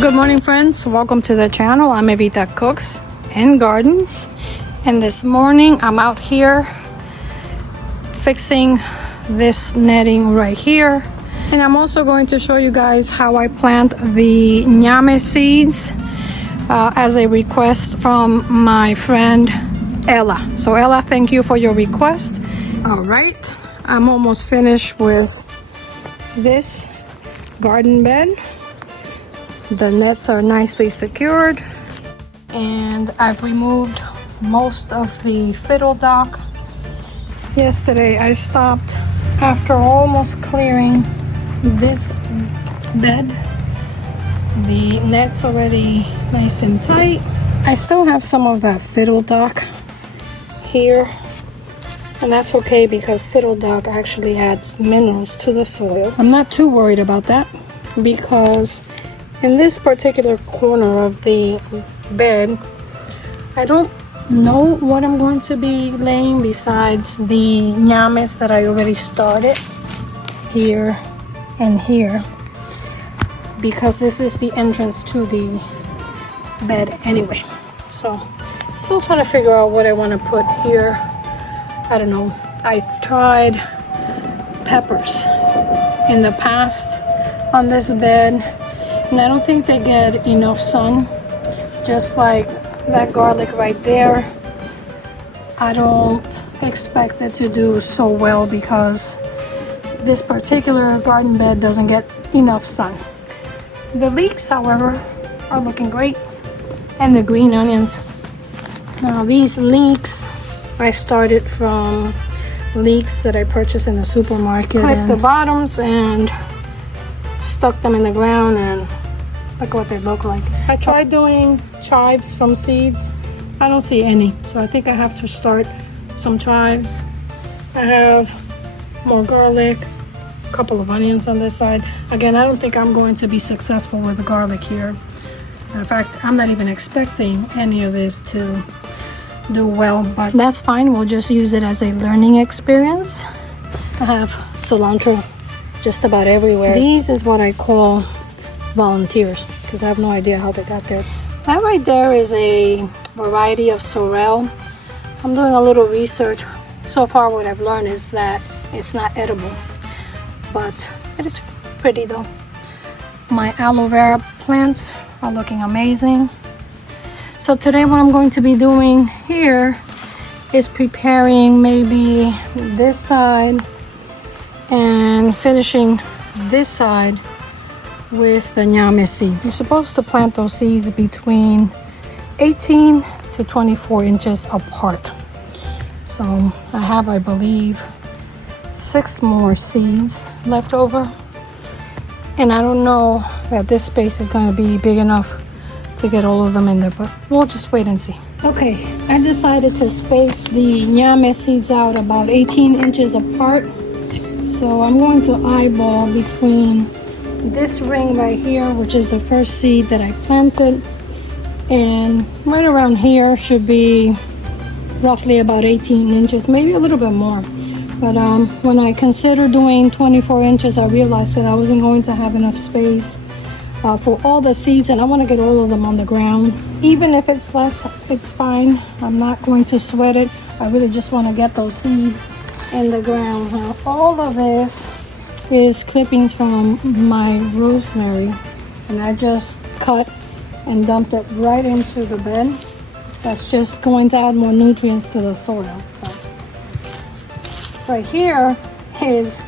Good morning, friends. Welcome to the channel. I'm Evita Cooks and Gardens, and this morning I'm out here fixing this netting right here, and I'm also going to show you guys how I plant the Ñame seeds as a request from my friend Ella. So Ella, thank you for your request. All right, I'm almost finished with this garden bed. The nets are nicely secured, and I've removed most of the fiddle dock. Yesterday I stopped after almost clearing this bed. The net's already nice and tight. I still have some of that fiddle dock here, and that's okay because fiddle dock actually adds minerals to the soil. I'm not too worried about that because in this particular corner of the bed, I don't know what I'm going to be laying besides the ñames that I already started here and here, because this is the entrance to the bed anyway. So still trying to figure out what I want to put here. I don't know. I've tried peppers in the past on this bed, and I don't think they get enough sun. Just like that garlic right there, I don't expect it to do so well because this particular garden bed doesn't get enough sun. The leeks, however, are looking great, and the green onions. Now these leeks, I started from leeks that I purchased in the supermarket. Clipped the bottoms and stuck them in the ground, and look what they look like. I tried doing chives from seeds. I don't see any, so I think I have to start some chives. I have more garlic, a couple of onions on this side. Again, I don't think I'm going to be successful with the garlic here. In fact, I'm not even expecting any of this to do well, but that's fine. We'll just use it as a learning experience. I have cilantro just about everywhere. These is what I call volunteers because I have no idea how they got there. That right there is a variety of sorrel. I'm doing a little research. So far what I've learned is that it's not edible, but it is pretty though. My aloe vera plants are looking amazing. So today what I'm going to be doing here is preparing maybe this side and finishing this side with the Ñame seeds. You're supposed to plant those seeds between 18 to 24 inches apart. So I have, I believe, 6 more seeds left over, and I don't know that this space is going to be big enough to get all of them in there, but we'll just wait and see. Okay, I decided to space the Ñame seeds out about 18 inches apart. So I'm going to eyeball between this ring right here, which is the first seed that I planted, and right around here should be roughly about 18 inches, maybe a little bit more. But when I considered doing 24 inches, I realized that I wasn't going to have enough space for all the seeds, and I want to get all of them on the ground. Even if it's less, it's fine. I'm not going to sweat it. I really just want to get those seeds in the ground. Now, all of this is clippings from my rosemary, and I just cut and dumped it right into the bed. That's just going to add more nutrients to the soil. So right here is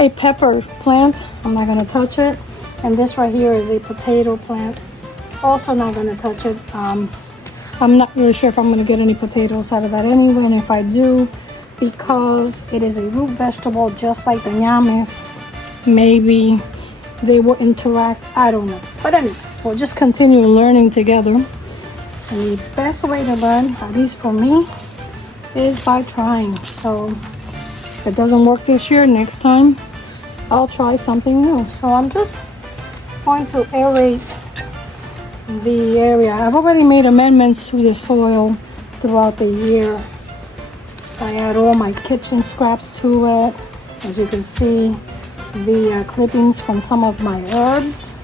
a pepper plant. I'm not going to touch it. And this right here is a potato plant. Also not going to touch it. I'm not really sure if I'm going to get any potatoes out of that anyway, and if I do, because it is a root vegetable just like the ñames, maybe they will interact. I don't know. But anyway, we'll just continue learning together. And the best way to learn, at least for me, is by trying. So if it doesn't work this year, next time I'll try something new. So I'm just going to aerate the area. I've already made amendments to the soil throughout the year. I add all my kitchen scraps to it. As you can see, the clippings from some of my herbs.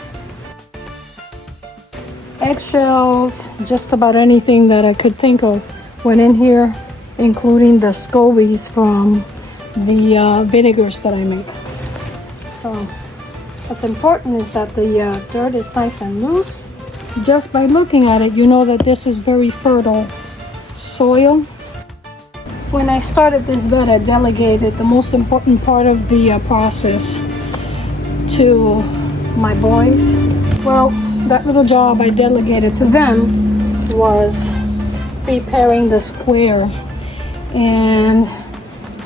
eggshells, just about anything that I could think of went in here, including the scobies from the vinegars that I make. So what's important is that the dirt is nice and loose. Just by looking at it, you know that this is very fertile soil. When I started this bed, I delegated the most important part of the process to my boys. Well, that little job I delegated to them was preparing the square. And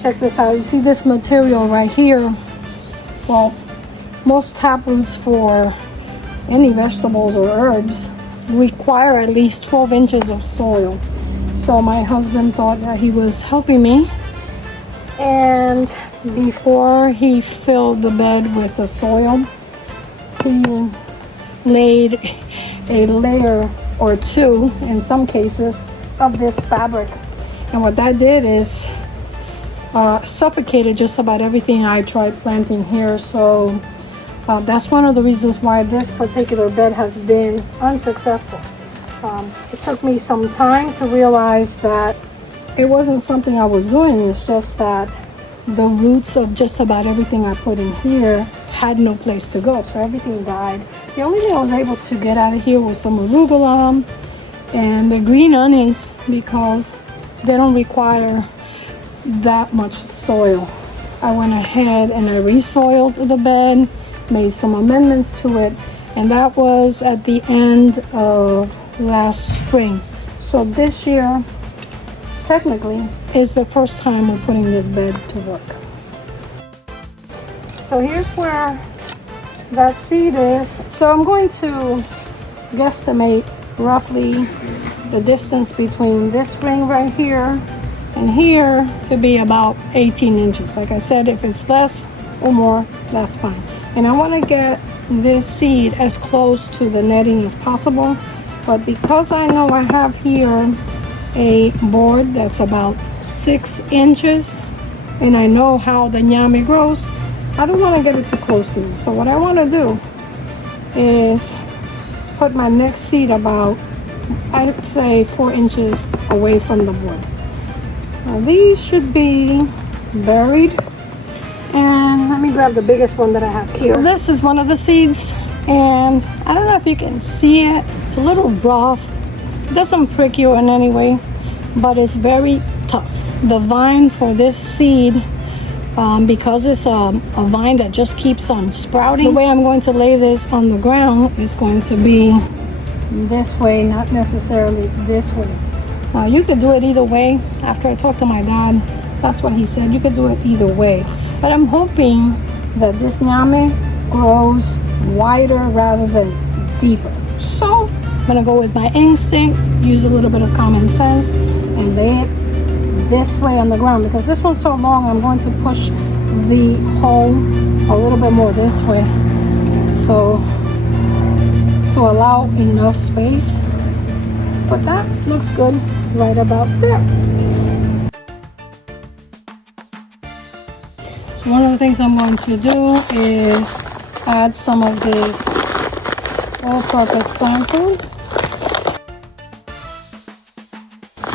check this out. You see this material right here? Well, most taproots for any vegetables or herbs require at least 12 inches of soil. So my husband thought that he was helping me, and before he filled the bed with the soil, he laid a layer or two, in some cases, of this fabric. And what that did is suffocated just about everything I tried planting here. So that's one of the reasons why this particular bed has been unsuccessful. It took me some time to realize that it wasn't something I was doing. It's just that the roots of just about everything I put in here had no place to go, so everything died. The only thing I was able to get out of here was some arugula and the green onions, because they don't require that much soil. I went ahead and I re-soiled the bed, made some amendments to it, and that was at the end of last spring. So this year technically is the first time we're putting this bed to work. So here's where that seed is. So I'm going to guesstimate roughly the distance between this ring right here and here to be about 18 inches. Like I said, if it's less or more, that's fine. And I want to get this seed as close to the netting as possible. But because I know I have here a board that's about 6 inches, and I know how the Ñame grows, I don't want to get it too close to me. So what I want to do is put my next seed about, I'd say, 4 inches away from the board. Now these should be buried. And let me grab the biggest one that I have here. This is one of the seeds, and I don't know if you can see it. It's a little rough. It doesn't prick you in any way, but it's very tough. The vine for this seed, because it's a vine that just keeps on sprouting, the way I'm going to lay this on the ground is going to be this way, not necessarily this way. You could do it either way. After I talked to my dad, that's what he said. You could do it either way. But I'm hoping that this Ñame grows wider rather than deeper. So I'm gonna go with my instinct, use a little bit of common sense, and lay it this way on the ground. Because this one's so long, I'm going to push the hole a little bit more this way, so to allow enough space. But that looks good right about there. So one of the things I'm going to do is add some of this all-purpose plant food.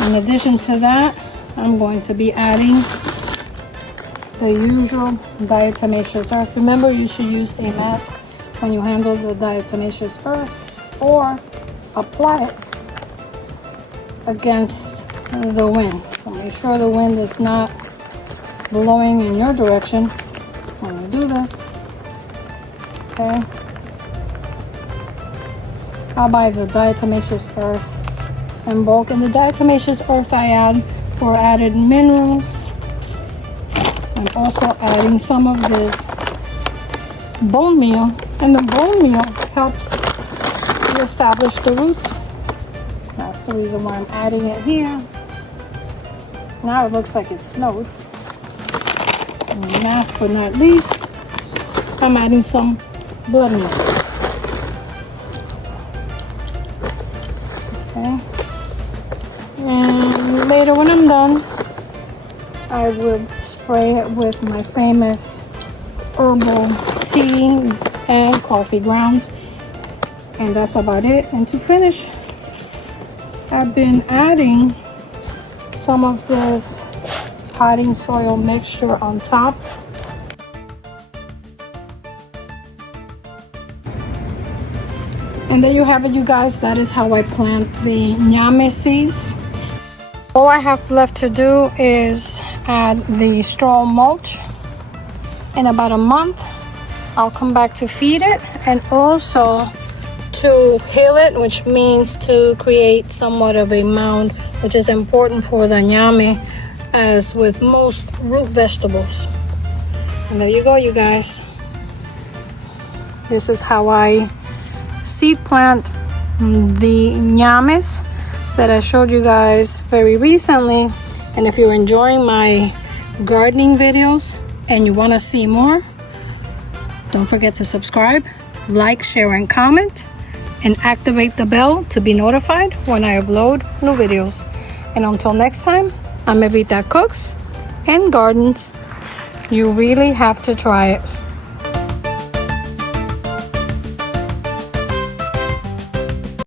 In addition to that, I'm going to be adding the usual diatomaceous earth. Remember, you should use a mask when you handle the diatomaceous earth, or apply it against the wind. So make sure the wind is not blowing in your direction when you do this. Okay. I'll buy the diatomaceous earth in bulk, and the diatomaceous earth I add for added minerals. I'm also adding some of this bone meal, and the bone meal helps establish the roots. That's the reason why I'm adding it here. Now it looks like it snowed. And last but not least, I'm adding some blood meal. Okay. And later when I'm done, I would spray it with my famous herbal tea and coffee grounds. And that's about it. And to finish, I've been adding some of this potting soil mixture on top. And there you have it, you guys. That is how I plant the Ñame seeds. All I have left to do is add the straw mulch. In about a month, I'll come back to feed it and also to hill it, which means to create somewhat of a mound, which is important for the Ñame, as with most root vegetables. And there you go, you guys. This is how I seed plant the Ñames that I showed you guys very recently. And if you're enjoying my gardening videos and you want to see more, don't forget to subscribe, like, share, and comment, and activate the bell to be notified when I upload new videos. And until next time, I'm Evita Cooks and Gardens. You really have to try it.